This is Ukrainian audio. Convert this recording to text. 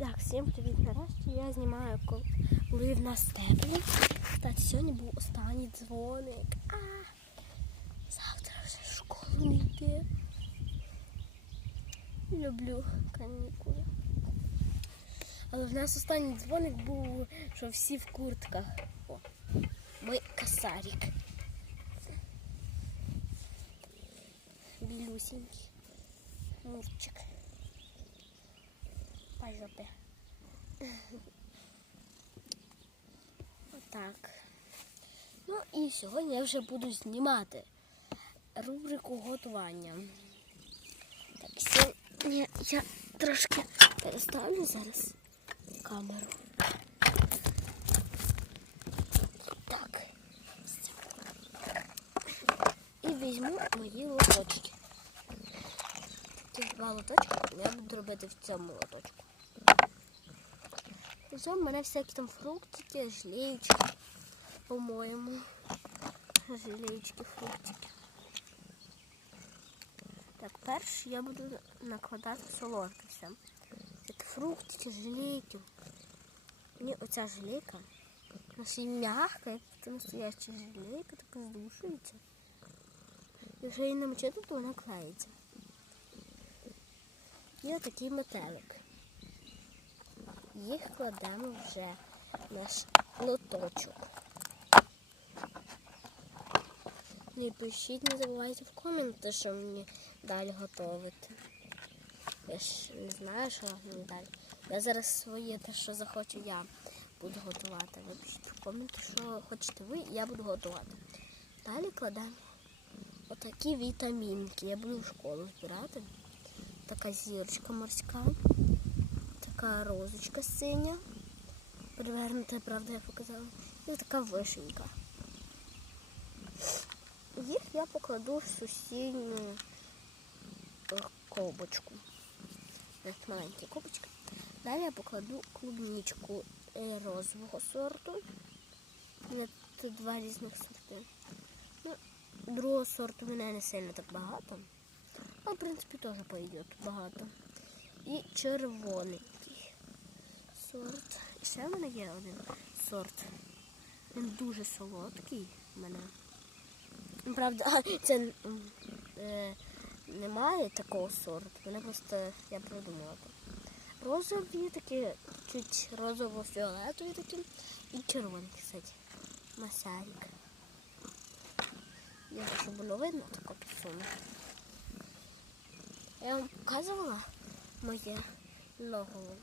Так, всім привіт. Нарешті я знімаю, коли, нас тепло. Кстати, сьогодні був останній дзвоник. А, завтра вже в школу не йти. Люблю канікули. Але в нас останній дзвоник був, що всі в куртках. О, ми косарик. Білюсенький. Мурчик. По. Отак. Ну і сьогодні я вже буду знімати рубрику готування. Так, сьогодні я трошки переставлю зараз камеру. Так. І візьму мої лоточки. Такі два лоточки я буду робити в цьому лоточку. Потім в мене всякі там фруктики, жлеєчки, по-моєму. Жлеєчки, фруктики. Так, перш я буду накладати солодке все. Це фруктики, жлейки. Мені оця жлейка, вона м'яка, як це настояща жлейка, така здушується. Якщо її намочити, то вона клеїться. І отакий метелик. Їх кладемо вже наш лоточок. Ну і пишіть, не забувайте в коменти, що мені далі готувати. Я ж не знаю, що мені далі. Я зараз своє те, що захочу, я буду готувати. Ви пишіть в коменти, що хочете ви, я буду готувати. Далі кладемо отакі вітамінки. Я буду в школу збирати. Така зірочка морська, така розочка синя. Перевернута, правда, я показала. І така вишенька. Їх я покладу в сусідню е, колбочку. Ось маленькі колбочки. Далі я покладу клубничку е, розового сорту. У тут два різних сорти. Ну, другого сорту мене не сильно так багато. Але, в принципі, теж пойде багато. І червоненький сорт. І ще в мене є один сорт. Він дуже солодкий в мене. Правда, це е, немає такого сорту. Мене просто я придумала. Розові такі, чуть розово-фіолетові такі і червоні, кстати. Масарик. Я щоб було видно таку підсуну. Я вам показувала моє логово.